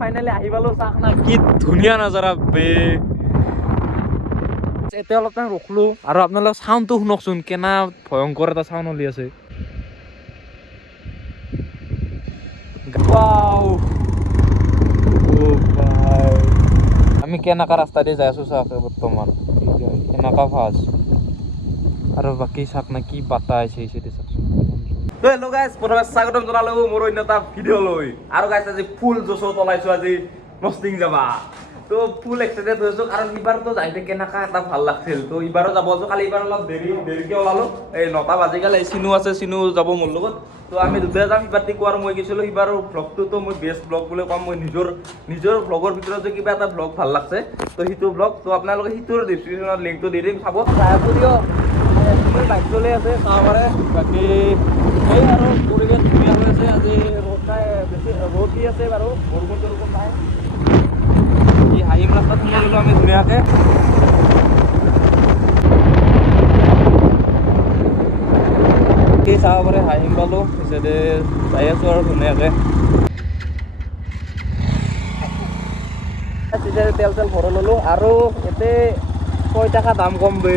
finally আহি পালো চাওক না কি ধুনীয়া নাজাৰা বে এতিয়া অলপ টাইম ৰখলো আৰু আপোনালোক চাউণ্ডটো শুনকচোন কেনা ভয়ংকৰ এটা চাউণ্ড ওলি আছে আমি কেনেকা ৰাস্তা দি যাই আছো চাওক বৰ্তমান কেনেকা ফাজ আৰু বাকী চাওক না কি বাটা আছে চাওকচোন হেল্ল' গাইজ প্ৰথমে স্বাগতম জনালো মোৰ অন্য এটা ভিডিঅ'লৈ আৰু গাইজ আজি ফুল জোচত ওলাইছো আজি মষ্টিং যাবা তো ফুল এক্সাইটেড হৈছো কাৰণ ইবাৰতো যাইতে কেনেকা এটা ভাল লাগছিল তো ইবাৰো যাব আছো খালি ইবাৰ অলপ দেৰিকে ওলালো এই 9টা বাজি গ'ল এই চিনু আছে চিনু যাব মোৰ লগত তো আমি দুটাই যাম ইবাৰ টিকো আৰু মই গৈছিলো ইবাৰ ব্লগটোতো মই বেষ্ট ব্লগ বুলি ক'ম মই নিজৰ ব্লগৰ ভিতৰত যে কিবা এটা ব্লগ ভাল লাগছে তো সেইটো ব্লগ তো আপোনালোকে সেইটোৰ ডিছক্ৰিপশ্যনত লিংকটো দি দিম চাব বাইক চলি আছে চাব পাৰে বাকী এই আৰু পৰিৱেশ ধুনীয়া হৈ আছে আজি ৰ'দ নাই বেছি ৰ'দ দি আছে বাৰু বৰষুণ নাই এই হাইম ৰাস্তাত সোমাই গ'লো আমি ধুনীয়াকৈ চাব পাৰে হাইম পালোঁ পিছতে যাই আছোঁ আৰু ধুনীয়াকৈ তেল ভৰাই ল'লোঁ আৰু ইয়াতে 6 টকা দাম কম বে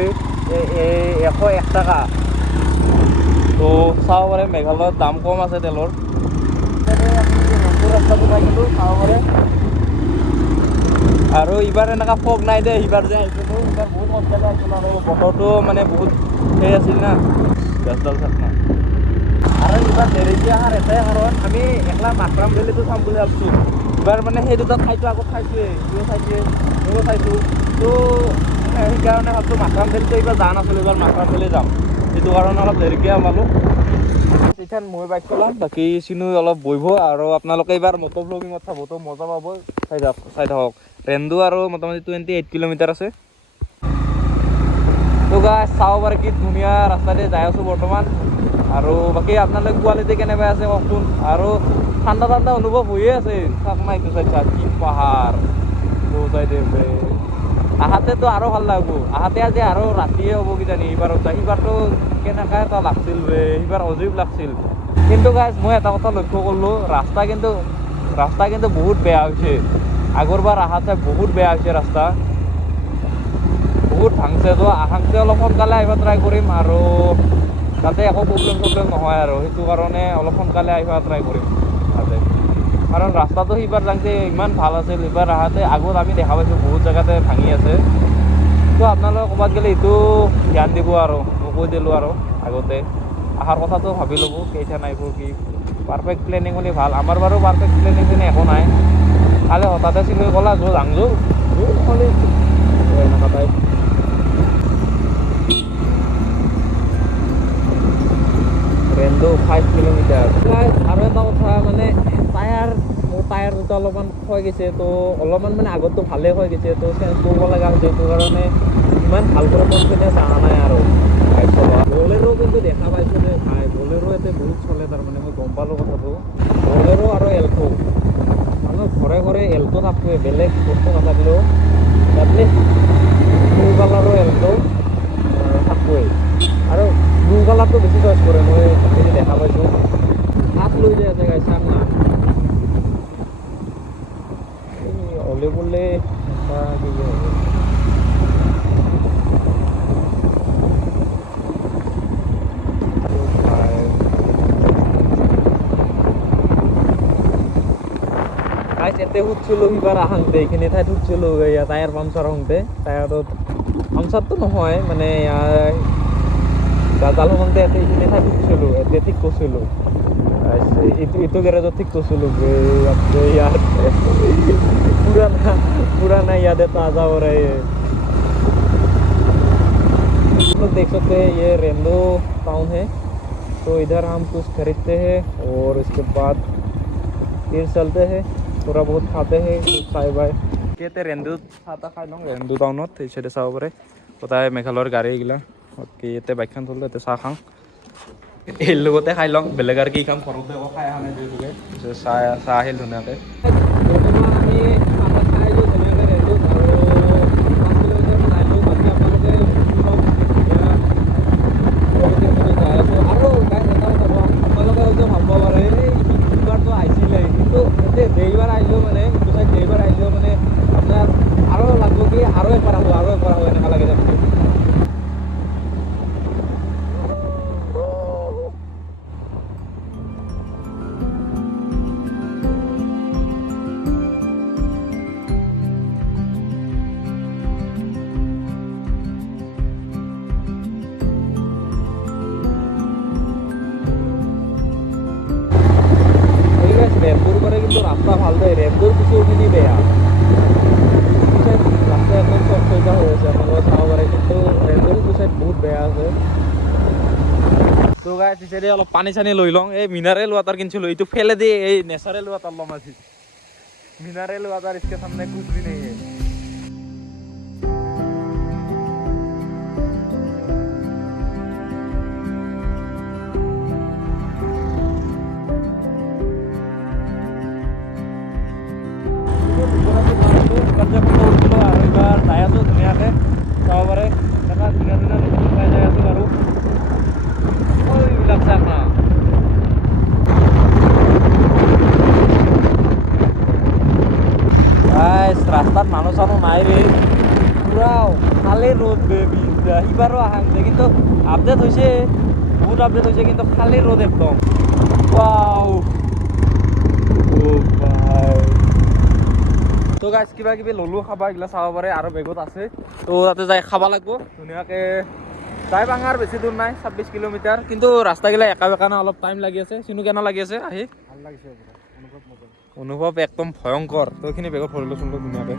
101 টাকা তো চাব পাৰে মেঘালয়ত দাম কম আছে তেলৰ ৰাস্তাটো পাই গ'লোঁ চাব পাৰে আৰু এইবাৰ এনেকুৱা ফগ নাই দে এইবাৰ যে আহিছিলোঁ এইবাৰ বহুত সোনকালে আহিছিলোঁ আৰু বতৰটো মানে বহুত সেই আছিল না গছডাল চাক নাই আৰু এইবাৰ দেৰিকৈ অহাৰ এটাই কাৰণ আমি একলা মাকৰাম ভেলীটো চাম বুলি ভাবিছোঁ এইবাৰ মানে সেই দুটা ঠাইটো আগত চাইছোঁৱেই এইটোও চাইছোঁ তো সেইকাৰণে ভাবছোঁ মাকৰাম ভেলীটো এইবাৰ যোৱা নাছিলোঁ এইবাৰ মাকৰাম ভেলী যাম সেইটো কাৰণে অলপ দেৰিকৈ ওলালোঁ এতিয়া মই বাইক চলাম বাকী চিনো অলপ বহিব আৰু আপোনালোকে এইবাৰ মটৰ ব্লগিঙত চাব তো মজা পাব চাই থাকক ৰেন্দু আৰু মোটামুটি 28 কিলোমিটাৰ আছে তো গাইজ চাব পাৰে কি ধুনীয়া ৰাস্তা দি যাই আছোঁ বৰ্তমান আৰু বাকী আপোনালোকে কোৱালিটি কেনেকুৱা আছে কওকচোন আৰু ঠাণ্ডা অনুভৱ হৈয়ে আছে চাওক না এইটো চাইড কি পাহাৰ চাইডে আহাতেতো আৰু ভাল লাগব আহাতে আজি আৰু ৰাতিয়ে হ'ব কিজানি এইবাৰতো কেনেকুৱা এটা লাগছিল বে এইবাৰ অজীৱ লাগছিল কিন্তু গাইজ মই এটা কথা লক্ষ্য কৰিলোঁ ৰাস্তা কিন্তু বহুত বেয়া হৈছে আগৰবাৰ আহাতে বহুত বেয়া হৈছে ৰাস্তা বহুত ভাংছে তো আহাংতে অলপ সোনকালে আহিব ট্ৰাই কৰিম আৰু তাতে একো প্ৰব্লেম নহয় আৰু সেইটো কাৰণে অলপ সোনকালে আহিব ট্ৰাই কৰিম তাতে কাৰণ ৰাস্তাটো সিবাৰ যাওঁতে ইমান ভাল আছিল এইবাৰ আহাতে আগত আমি দেখা পাইছোঁ বহুত জেগাতে ভাঙি আছে তো আপোনালোকে ক'ৰবাত গ'লে এইটো ধ্যান দিব আৰু মই কৈ দিলোঁ আৰু আগতে অহাৰ কথাটো ভাবি ল'ব কেইটা নাইব কি পাৰফেক্ট প্লেনিং হ'লে ভাল আমাৰ বাৰু পাৰফেক্ট প্লেনিং একো নাই খালি হঠাতে চিলৈ ক'লা যাংজো খালি এনেকুৱা টাইপ ৰেন্দু 5 কিলোমিটাৰ আৰু এটা কথা মানে মোৰ টায়াৰ দুটা অলপমান হৈ গৈছে তো অলপমান মানে আগততো ভালেই হৈ গৈছে তো চেঞ্জ কৰিব লগা হৈছে সেইটো কাৰণে ইমান ভালকৈ কনফিডেঞ্চ অহা নাই আৰু বাইক চলোৱা বলেৰো কিন্তু দেখা পাইছোঁ যে ভাই বলেৰো ইয়াতে বহুত চলে তাৰমানে মই গম পালোঁ কথাটো বলেৰো আৰু এল্টো মানুহ ঘৰে এল্টো থাকোৱে বেলেগ বস্তু নাথাকিলেও এটলিষ্ট ব্লু কালাৰো এল্টো থাকোৱেই আৰু ব্লু কালাৰটো বেছি চইচ কৰে মই যদি দেখা পাইছোঁ হাত লৈ যায় আছে গাই চাক না অলে বলে এতে সুধিছিলোঁ সিবাৰ আহোঁতে এইখিনি ঠাইত সুধিছিলোঁ ইয়াত টায়াৰ পামচাৰ হওঁতে টায়াৰত পামচাৰটো নহয় মানে গাজাল হওঁতে এইখিনি ঠাইত সুধিছিলোঁ এতে ঠিক কৰিছিলোঁ এইটো গেৰেজত ঠিক কৰিছিলোঁ ইয়াত पुराना यादें ताज़ा हो रही है लोग देख सकते हैं ये रेंदो टाउन है तो इधर हम कुछ खरीदते हैं और इसके बाद फिर चलते हैं थोड़ा बहुत खाते हैं चाय बाय कहते रेंदो खाता खाई लूँ रेंदो टाउनत इसे चाव परे पता है मेघालयर गाड़ी एगिला बाकी ये बाइकखान थलो ये चाह खाँ এই লগতে খাই লওঁ বেলেগ আৰু কি কাম ঘৰতে আকৌ খাই অহা নাই যিহেতুকে চাহ আহিল ধুনীয়াকৈ এইবাৰ আহিলোঁ মানে মানে যেইবাৰ আহিলেও মানে আপোনাৰ আৰু লাগব কি আৰু একবাৰ আহোঁ এনেকুৱা লাগে যাতে ৰেমপুৰ পৰা কিন্তু ৰাস্তা ভাল দেই ৰেমপুৰ কিছুখিনি বেয়া ৰাস্তা একদম চব চৌকা হৈ আছে আপোনালোকে চাব পাৰে কিন্তু ৰেমপুৰ কিছু চাইড বহুত বেয়া আছে তো গাইছ পিছে অলপ পানী চানী লৈ লওঁ এই মিনাৰেল ৱাটাৰ কিনিছিলোঁ এইটো ফেলে দিয়ে এই নেচাৰেল ৱাটাৰ ল'ম আজি मिनरल वाटर इसके सामने कुछ भी नहीं है রাস্তাত মানুহ চানুহ নাই ৰে পুৰা খালে ৰ'দ বেবি সিবাৰো আহাংছে কিন্তু আপডেট হৈছে বহুত আপডেট হৈছে কিন্তু খালি ৰ'দ একদম ৱাও তো গাইছ কিবা কিবি ল'লোঁ খাবা এইগিলা চাব পাৰে আৰু বেগত আছে তো তাতে যাই খাব লাগিব ধুনীয়াকৈ যাই পাঙাৰ বেছি দূৰ নাই 26 কিলোমিটাৰ কিন্তু ৰাস্তাগিলা একা বেকা না অলপ টাইম লাগি আছে চিনু কেনে লাগি আছে আহি ভাল লাগিছে অনুভৱ একদম ভয়ংকৰ তো এইখিনি বেগত ভৰি লৈছোঁ ধুনীয়াকৈ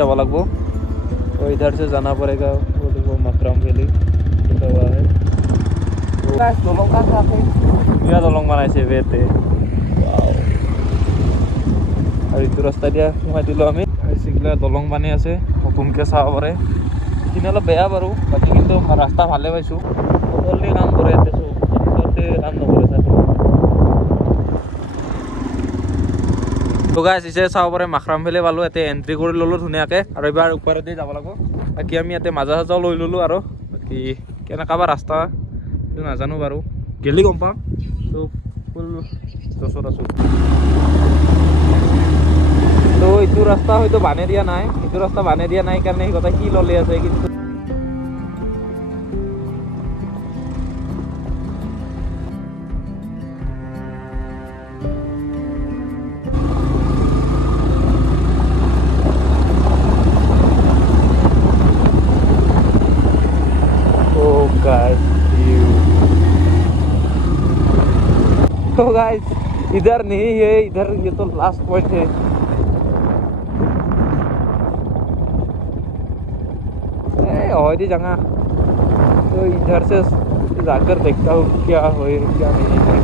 যাব লাগব तो इधर से जाना पड़ेगा वो देखो मकरम वैली लिखा हुआ है गाइस दलंग का साथ है बिया दलंग बनाइছে বেতে ওয়াও আৰু ইটো ৰাস্তা দিয়া সোমাই দিলো আমি সিগলা দলং বানি আছে নতুনকে চাব পাৰে কিনে অলপ বেয়া বাৰু বাকি কিন্তু ৰাস্তা ভালে পাইছো সকলোৱে কাম কৰে এতে সকলোৱে কাম নকৰে স্যাৰ তো গাইছ ইছে চাব পাৰে মাখৰাম ভেলি পালো এতে এন্ট্ৰি কৰি ললো ধুনীয়াকৈ আৰু এবাৰ ওপৰেদি যাব লাগিব বাকি আমি ইয়াতে মাজা সাজাও লৈ ললো আৰু বাকি কেনেকা বা ৰাস্তা এইটো নাজানো বাৰু গেলি গম পাম তো ফুল জছত আছো তো এইটো ৰাস্তা হয়তো বানে দিয়া নাই এইটো ৰাস্তা বানে দিয়া নাই কাৰণে কথা কি ললে আছে কিন্তু तो गाइस इधर नहीं है इधर ये तो लास्ट पॉइंट है और ही जगह तो इधर से जाकर देखता हूँ क्या हो क्या नहीं है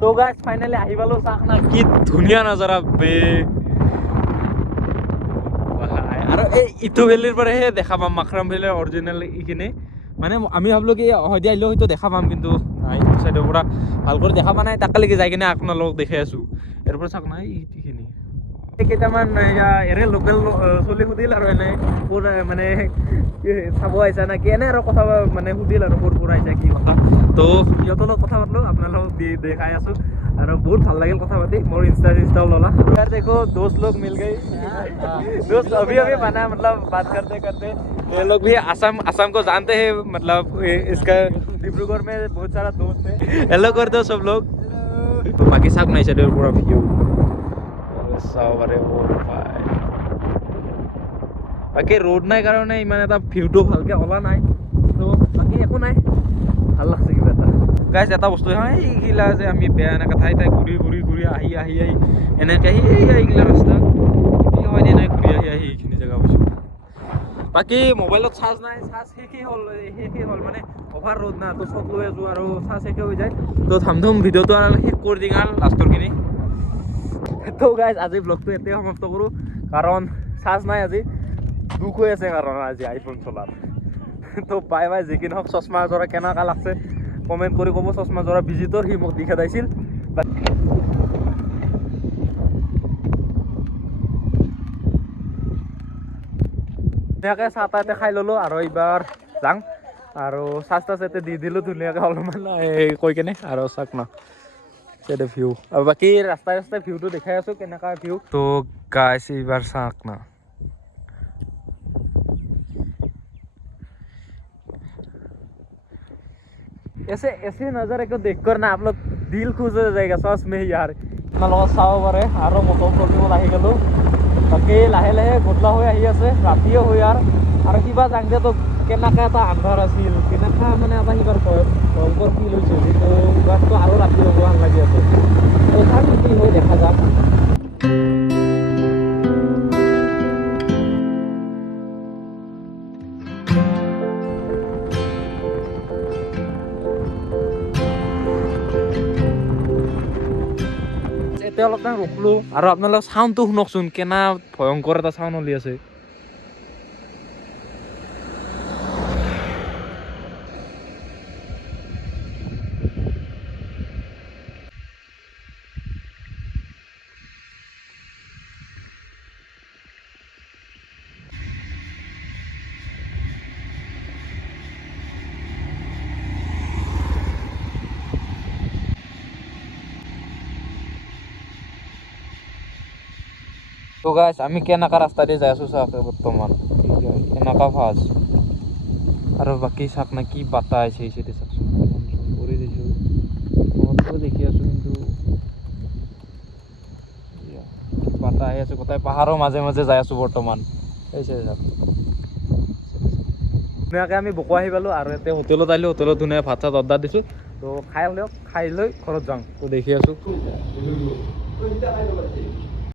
तो गाइस फाइनली आही वालो साखना की धुनिया नजारा बे আৰু এই ইটো ভেলিৰ পৰা হে দেখা পাম মাখৰাম ভেলিৰ অৰিজিনেল ইখিনি মানে আমি ভাবলো কি হয়তো আহিলেও হয়তো দেখা পাম কিন্তু নাই সাইডৰ পৰা ভাল কৰি দেখা পোৱা নাই তাকালৈকে যাই কিনে আপোনালোকক দেখাই আছো ইয়াৰ পৰা চাওক নাই এইখিনি কেইটামান এৰে লোকেল চলি সুধিল আৰু এনে ক'ৰ মানে চাব আহিছা না কি এনে আৰু কথা মানে সুধিল আৰু ক'ৰ পৰা আহিছা কি কথা তো সিহঁতৰ লগত কথা পাতিলোঁ আপোনালোকক দেখাই আছো और बहुत ভাল লাগিল কথা পাতি मोर इंस्टा लला यार देखो दोस्त लोग मिल गए दोस्त अभी बना मतलब बात करते करते ये लोग भी असम को जानते हैं मतलब इसका डिब्रूगढ़ में बहुत सारा दोस्त है हेलो कर दो सब लोग बाकी सब नहीं चले पूरा व्यू बाकी रोड নাই কাৰণে ইমান এটা ভিউটো ভালকে ওলা নাই তো বাকি একো নাই ভাল লাগছে কিবা এটা গাইছ এটা বস্তু হয় এইগিলা যে আমি বেয়া এনেকৈ ঠাই ঘূৰি ঘূৰি ঘূৰি আহি আহি আহি এনেকৈ এইগিলা ৰাস্তা এই হয় এনেকৈ ঘূৰি আহি আহি এইখিনি জেগা পাইছোঁ বাকী মোবাইলত চাৰ্জ নাই চাৰ্জ শেষেই হ'ল মানে অভাৰ ৰ'দ না তো চব লৈ আছোঁ আৰু চাৰ্জ শেষে হৈ যায় তো ধামধুম ভিডিঅ'টো আৰু শেষ কৰি দিম আৰু লাষ্টৰখিনি তো গাইছ আজি ব্লগটো এতে সমাপ্ত কৰোঁ কাৰণ চাৰ্জ নাই আজি দুখ হৈ আছে কাৰণ আজি আইফোন চলাৰ তো বাই বাই যি কি নহওক চশমা জৰা কেনেকুৱা লাগছে কমেন্ট কৰি ক'ব চশমা জৰা ভিজিটৰ সি মোক দি খেদাইছিল ধুনীয়াকৈ চাহ তাহ খাই ল'লোঁ আৰু এইবাৰ যাওঁ আৰু চাহ তাহ দি দিলোঁ ধুনীয়াকৈ অলপমান এই কৈ কেনে আৰু চাওক ন সেইটো ভিউ আৰু বাকী ৰাস্তাই ভিউটো দেখাই আছোঁ কেনেকুৱা ভিউ তো গাইছ এইবাৰ চাওক না ऐसे नज़ारे को देखकर ना आप लोग दिल खुश हो जाएगा सच में यार আপোনালোকক চাব পাৰে আৰু মটৰ চলিবলৈ আহি গ'লোঁ বাকী লাহে লাহে গধূলা হৈ আহি আছে ৰাতিয়ে হৈ আৰু কিবা জাংদিয়াতো কেনেকৈ এটা আন্ধাৰ আছিল কেনেকুৱা মানে এটা সিবাৰ ভয়ংকৰ ফিল হৈছে যিটো গাতটো আৰু ৰাতি হ'ব ভাল লাগি আছে কি হৈ দেখা যাওক এতিয়া অলপমান ৰখলোঁ আৰু আপোনালোকে চাউণ্ডটো শুনকচোন কেনা ভয়ংকৰ এটা চাউণ্ড উলি আছে তো গাইছ আমি কেনেকা ৰাস্তা দি যাই আছোঁ চাওক বৰ্তমান কেনেকা ফাজ আৰু বাকী চাওক না কি বাটা আছে এইচিতে চাওকচোন কৰি দিছোঁ মনটো দেখি আছোঁ কিন্তু বাটা আহি আছে গোটেই পাহাৰৰ মাজে মাজে যাই আছোঁ বৰ্তমান এইছে চাওক ধুনীয়াকৈ আমি বকো আহি পালোঁ আৰু এতিয়া হোটেলত আহিলোঁ হোটেলত ধুনীয়াকৈ ভাত চাত অৰ্ডাৰ দিছোঁ তো খাই লৈ ঘৰত যাওঁ তো দেখি আছোঁ